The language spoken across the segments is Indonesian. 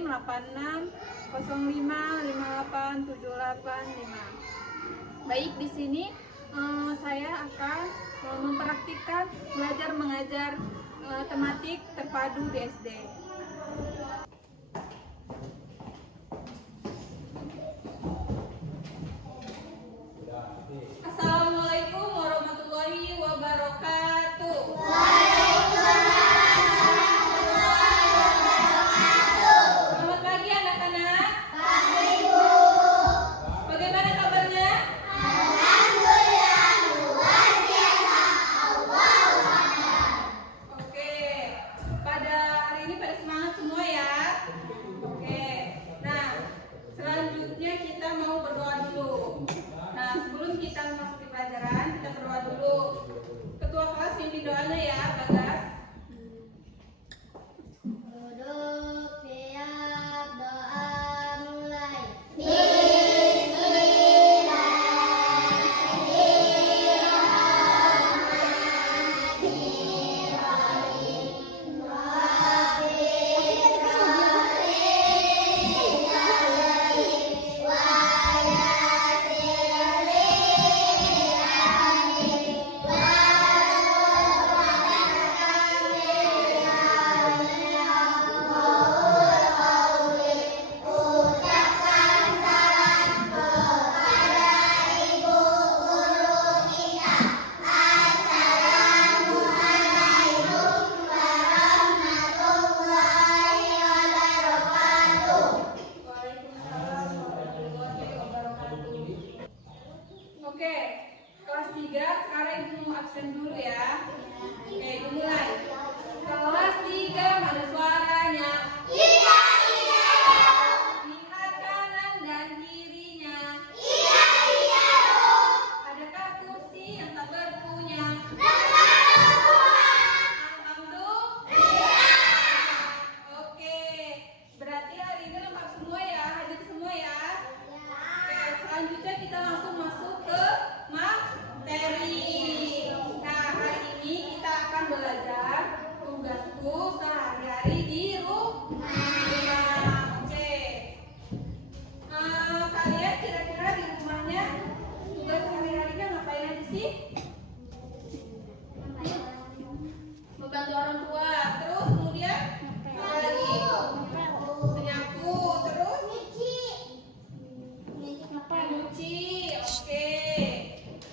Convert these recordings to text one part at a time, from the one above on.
NIM 8605587855. Baik, di sini saya akan mempraktikkan belajar mengajar tematik terpadu di SD. Assalamualaikum warahmatullahi wabarakatuh. Selamat pagi anak-anak. Pagi, Bu. Bagaimana kabarnya? Alhamdulillah, luar biasa. Oke, pada hari ini pada semangat semua ya. Oke, nah selanjutnya kita mau berdoa dulu. Nah, sebelum kita masuk di pelajaran, kita berdoa dulu. Ketua kelas pimpin doanya ya, Bagas. Duduk, siap, doa mulai. Oke, kelas 3 sekarang Ibu mau absen dulu ya. Oke, dimulai. Kelas 3 mana suaranya? Iya, iya. Lihat kanan dan kirinya. Iya, iya. Adakah kursi yang tak berpunya? Oke, berarti hari ini lengkap semua ya, hadir semua ya. Oke, selanjutnya kita langsung masuk ke materi. Nah, hari ini kita akan belajar tugasku sehari-hari di rumah. Oke. Kalian kira-kira di rumahnya tugas sehari-harinya ngapain aja sih? Membantu orang tua, terus kemudian apa lagi? Menyapu, terus nyuci. Oke.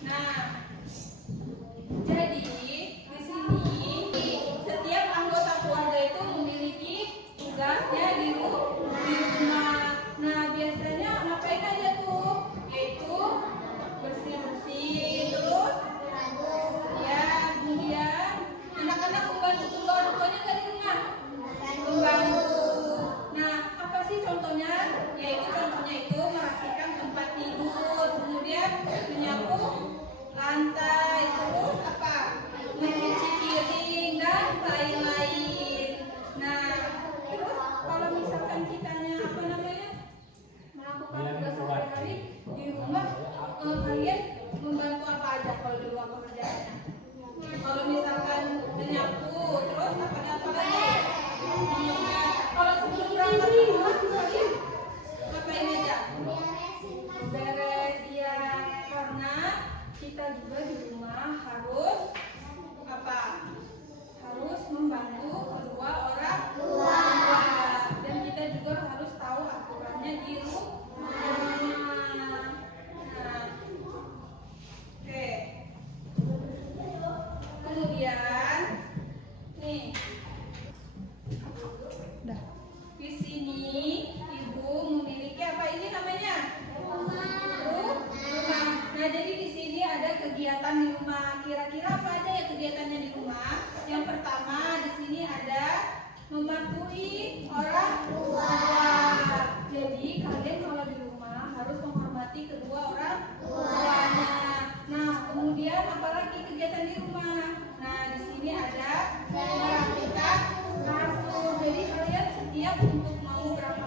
Nah, jadi di sini setiap anggota keluarga itu memiliki tugasnya di rumah. Nah, biasanya ngapain aja tuh? Yaitu bersih-bersih, terus ya, kemudian anak-anak membantu kedua orang tuanya nggak di rumah? Membantu. Nah, apa sih contohnya? Yaitu contohnya itu merapikan tempat tidur, kemudian menyapu lantai, terus apa? Mencuci piring dan lain-lain. Nah, terus kalau misalkan kitanya apa namanya melakukan tugas sehari-hari di rumah, kalian membantu apa aja kalau di luar pekerjaannya? Kalau misalkan menyapu, terus apa lagi? Kalau sebelum berangkat sekolah kalian ngapain aja? Beres ya, karena kita juga di rumah harus apa? Harus membantu kedua orang tua, dan kita juga harus tahu aturannya di rumah. Nah, oke. Kemudian nih, di sini Ibu memiliki apa ini namanya? Rumah. Nah, jadi di sini ada kegiatan di rumah. Kira-kira apa aja ya kegiatannya di rumah? Yang pertama di sini ada mematuhi orang tua. Jadi kalian kalau di rumah harus menghormati kedua orang tuanya. Nah, kemudian apalagi kegiatan di rumah? Nah, di sini ada merapikan kasur. Jadi kalian setiap untuk mau berangkat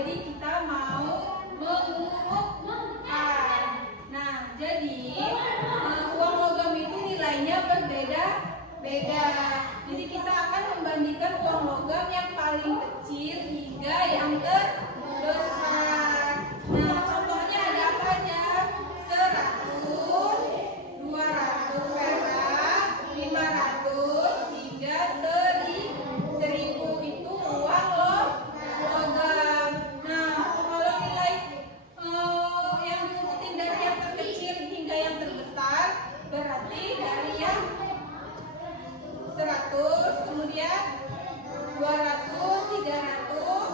Jadi kita mau mengurutkan. Nah, jadi uang logam itu nilainya berbeda-beda. Jadi kita akan membandingkan uang logam yang paling kecil hingga yang terbesar. Nah, contohnya ada apa aja? 100, 200 perak, 500 hingga 1000 itu uang logam. Nah, kalau nilai yang diurutin dari yang terkecil hingga yang terbesar, berarti dari yang 100, kemudian 200, 300.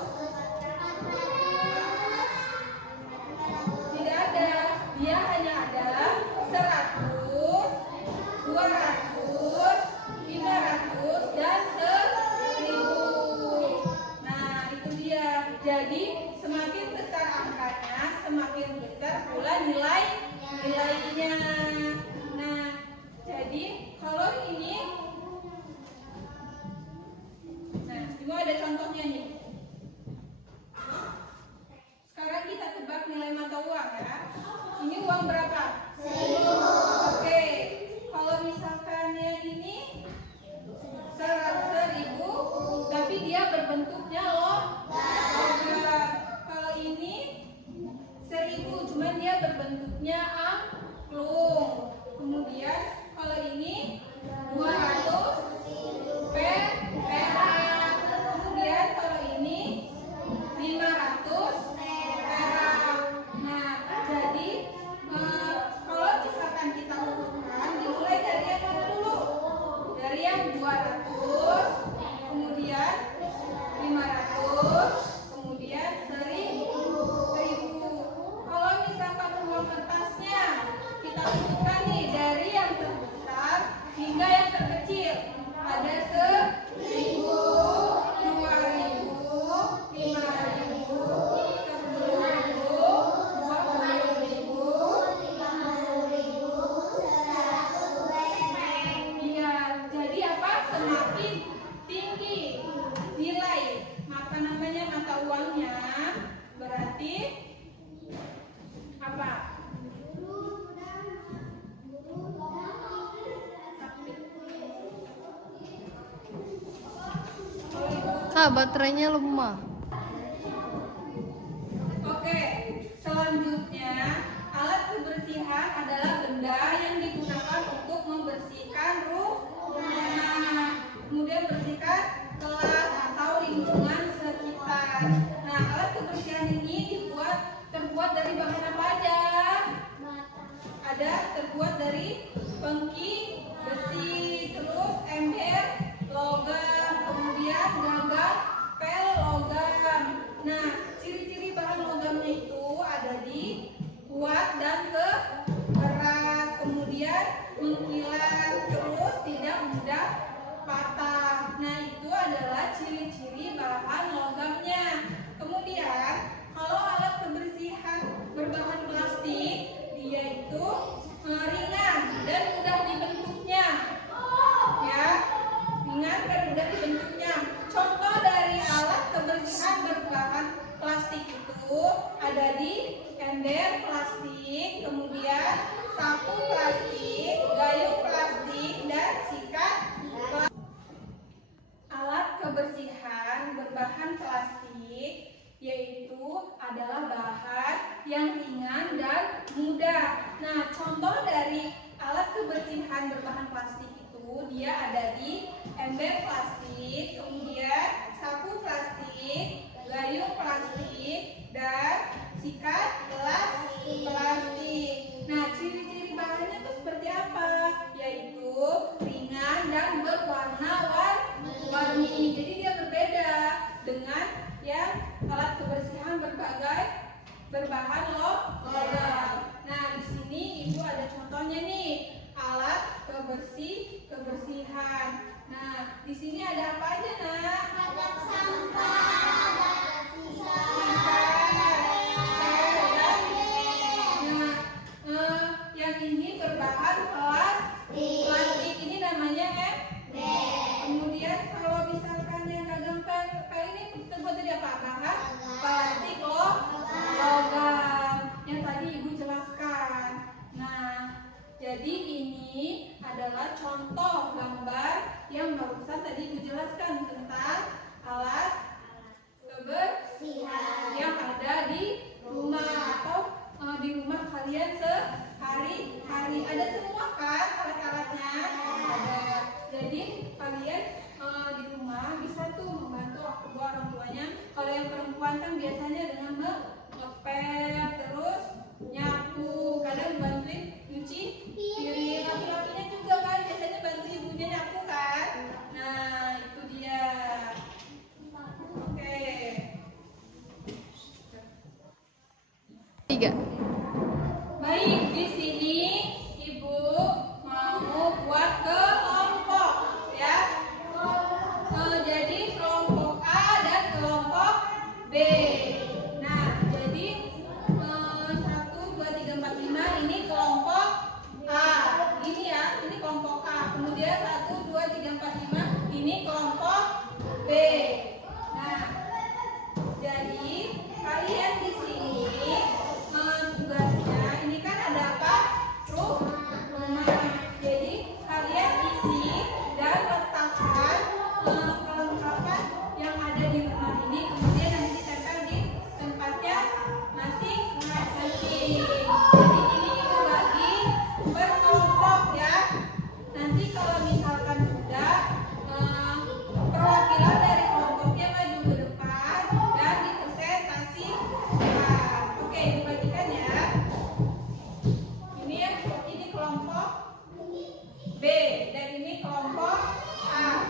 Tidak ada, dia hanya ada 100, 200, 500 dan 1000. Nah, itu dia. Jadi semakin besar angkanya, semakin besar pula nilainya. Nah, jadi kalau ini, nah, ini ada contohnya nih. Sekarang kita tebak nilai mata uang ya. Ini uang berapa? 1000. Oke. Kalau misalkan yang ini 1000, tapi dia berbentuknya logam. Kalau ini 1000, cuman dia berbentuknya angklung. Kemudian kalau ini 200 perak. Kemudian kalau ini 500 perak. Nah, jadi kalau misalkan kita urutkan, dimulai dari yang mana dulu? Dari yang 200, kemudian 500, kemudian 1000. Kalau misalkan uang kertasnya, kita urutkan nih dari yang terbesar hingga yang terkecil. Ada 1000, 2000, 5000, 10.000, 20.000. Iya, jadi apa? Semakin tinggi nilai mata uangnya, berarti apa? Kak, baterainya lemah. Oke, selanjutnya alat kebersihan adalah benda yang digunakan untuk membersihkan rumah, kemudian bersihkan kelas atau lingkungan sekitar. Nah, alat kebersihan ini terbuat dari bahan apa aja? Ada terbuat dari pengki besi, terus ember logam, kemudian gagang pel logam. Nah, ciri-ciri bahan logamnya itu ada di kuat dan keras, kemudian mengkilat, terus tidak mudah patah. Nah, itu adalah ciri-ciri bahan logamnya. Kemudian kalau alat kebersihan berbahan plastik, dia itu ringan dan mudah dibentuknya. Ya, ringan dan mudah dibentuknya. Contoh dari alat kebersihan berbahan plastik itu ada di ember plastik, kemudian sapu plastik, gayung plastik, dan sikat plastik. Alat kebersihan berbahan plastik yaitu adalah bahan yang ringan dan mudah. Nah, contoh dari alat kebersihan berbahan plastik itu dia ada di ember plastik, kemudian sapu plastik, gayung plastik, dan sikat plastik. Nah, ciri-ciri bahannya itu seperti apa? Yaitu ringan dan berwarna-warni. Jadi dia berbeda dengan yang alat kebersihan berbahan logam. Nah, di sini Ibu ada contohnya nih, alat kebersihan. Nah, di sini ada apa aja, Nak? Ada sampah, ada sisa, yang ini berbahan plastik. Ini namanya ember. Kemudian kalau misalkan yang gagang pel ini terbuat dari apa? Bahan plastik tadi Ibu jelaskan tentang alat kebersihan yang ada di rumah atau di rumah kalian sehari-hari. Ada semua kan alat-alatnya? Ada. Jadi kalian di rumah bisa tuh membantu orang tuanya. Kalau yang perempuan kan biasanya dengan ngepel, terus nyapu, kadang bantuin nyuci piring. Laki-lakinya juga kan biasanya bantu ibunya nyapu kan. Nah itu dia. Oke. 3. Baik, di sini Ibu mau buat kelompok ya. Jadi kelompok A dan kelompok B. Nah, jadi 1, 2, 3, 4, 5 ini kelompok A. Ini ya, ini kelompok A. Kemudian 1, 2, 3, 4, 5 ini kelompok B. Nah, jadi kalian di sini tugasnya ini kan ada apa? Rumah. Jadi kalian isi dan letakkan perlengkapan yang ada di rumah ini, kemudian nanti ditempel di tempatnya masing-masing. Jadi ini Ibu bagi berkelompok ya. Nanti kalau misalkan sudah perwakilan dari kelompoknya maju ke depan dan dipresentasikan. Oke, dibagikan ya. Ini kelompok B dan ini kelompok A.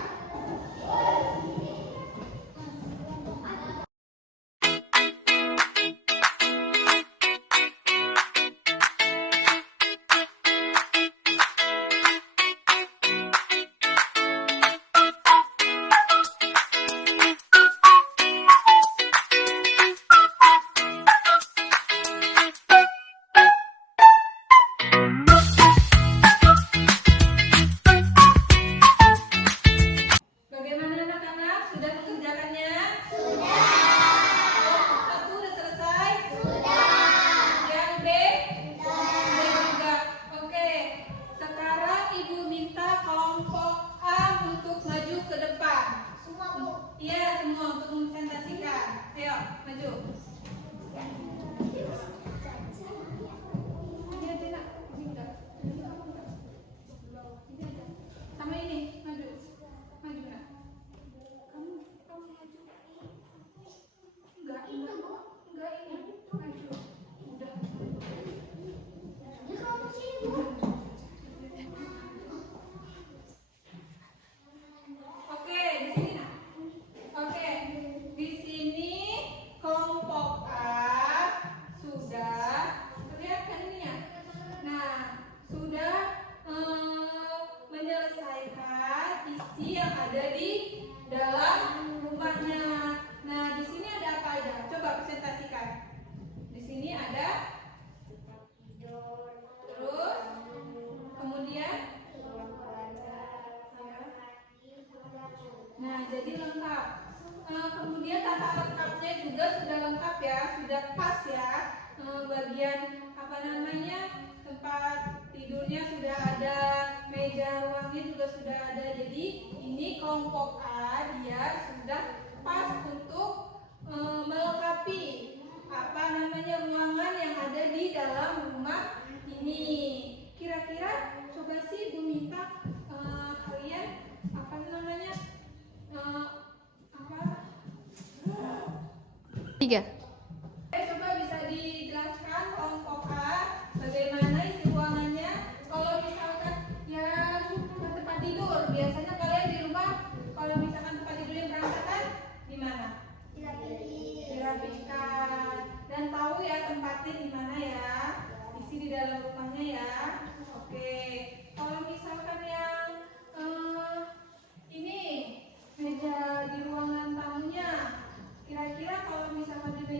Bagaimana anak-anak? Sudah mengerjakannya? Sudah. Satu udah selesai? Sudah. Yang B? Sudah juga. Oke. Sekarang Ibu minta kelompok A untuk maju ke depan. Semua Bu. Iya, semua untuk mempresentasikan. Ayo, maju. Ini aja nak. Ini udah. Sama ini, maju. Maju nak. Kamu maju. Enggak ini. Maju. Udah. Di kelompok sini Bu. Oke, di sini nak. Oke, di sini kelompok A sudah kelihatan ini ya. Nah, sudah menyelesaikan isi yang ada di dalam rumahnya. Nah, di sini ada apa aja? Coba presentasikan. Di sini ada terus kemudian nah, jadi lengkap. Kemudian tata lengkapnya juga sudah lengkap ya, sudah pas ya. Bagian apa namanya tempat tidurnya sudah ada, meja ruangnya juga sudah ada. Jadi ini kelompok A dia sudah pas untuk melengkapi apa namanya ruangan yang ada di dalam rumah ini. Kira-kira coba sih Bu minta kalian apa namanya apa? 3. Coba bisa dijelaskan kelompok A bagaimana isi ruangannya. Kalau misalkan yang tempat tidur, biasanya kalian di rumah kalau misalkan tempat tidur yang berantakan di mana? Dirapikan dan tahu ya tempatnya di mana ya. Isi di dalam rumahnya ya. Oke. Kalau misalkan yang ini meja di ruangan tamunya, kira-kira kalau misalkan di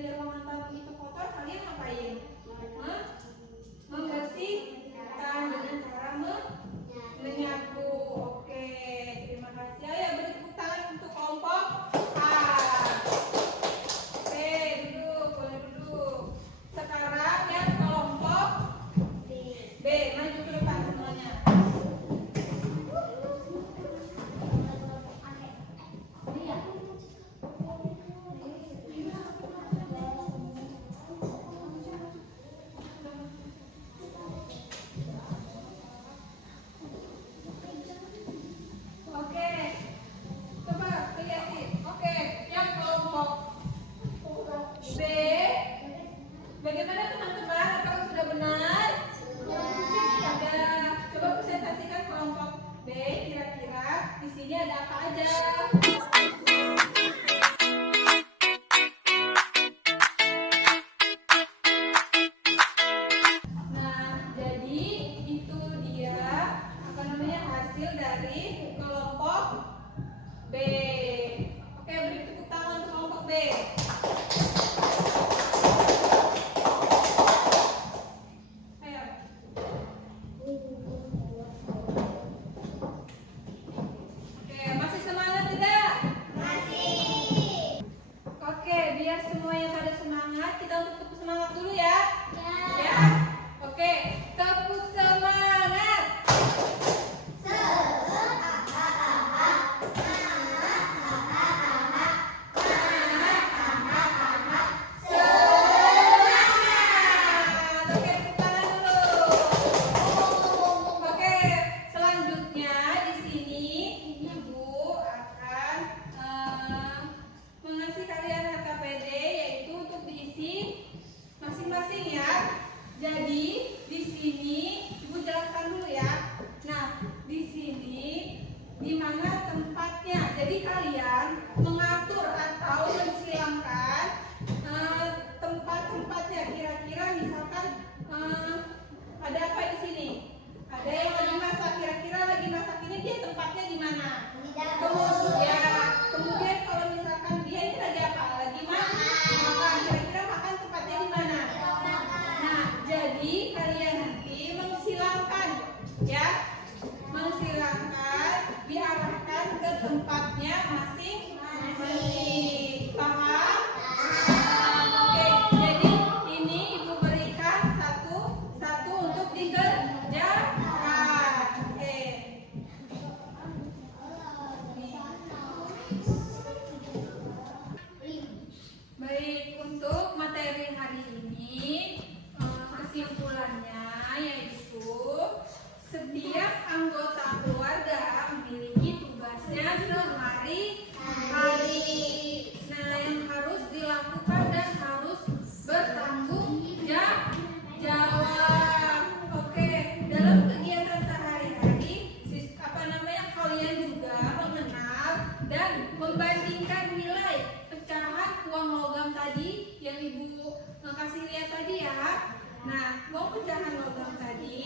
Nah, jadi itu dia apa namanya hasil dari kelompok B. Oke, beri tepuk tangan untuk kelompok B. Ayo. Oke, masih semangat tidak? Masih. Oke, biar semuanya pada semangat, kita untuk tepuk semangat dulu ya. Ya. Oke, tepuk semangat. Semangat. Oke, tepuk tangan dulu. Oke, selanjutnya di sini Ibu akan mengasih kalian HKPD yaitu untuk diisi masing-masing ya. Jadi di sini Ibu jelaskan dulu ya. Nah, di sini di mana tempatnya. Jadi kalian mengatur atau mensilangkan tempat-tempatnya. Kira-kira misalkan ada apa di sini? Ada yang lagi masak. Kira-kira lagi masak ini dia tempatnya di mana? Kemudian kalau misalkan dia ini lagi apa? Lagi makan. Kira-kira makan tempatnya di mana? Nah, jadi kalian nanti mengsilangkan ya. Mengsilangkan diarahkan ke tempatnya masing-masing. Paham? Oke, jadi ini Ibu berikan satu untuk dikerjakan. Oke. Baik, untuk materi hari ini kesimpulannya yaitu setiap anggota keluarga memiliki tugasnya sehari-hari. Nah, yang harus dilakukan dan harus bertanggung jawab. Oke, dalam kegiatan sehari-hari, kalian juga mengenal dan membandingkan nilai pecahan uang logam tadi yang Ibu kasih lihat tadi ya. Nah, uang pecahan logam tadi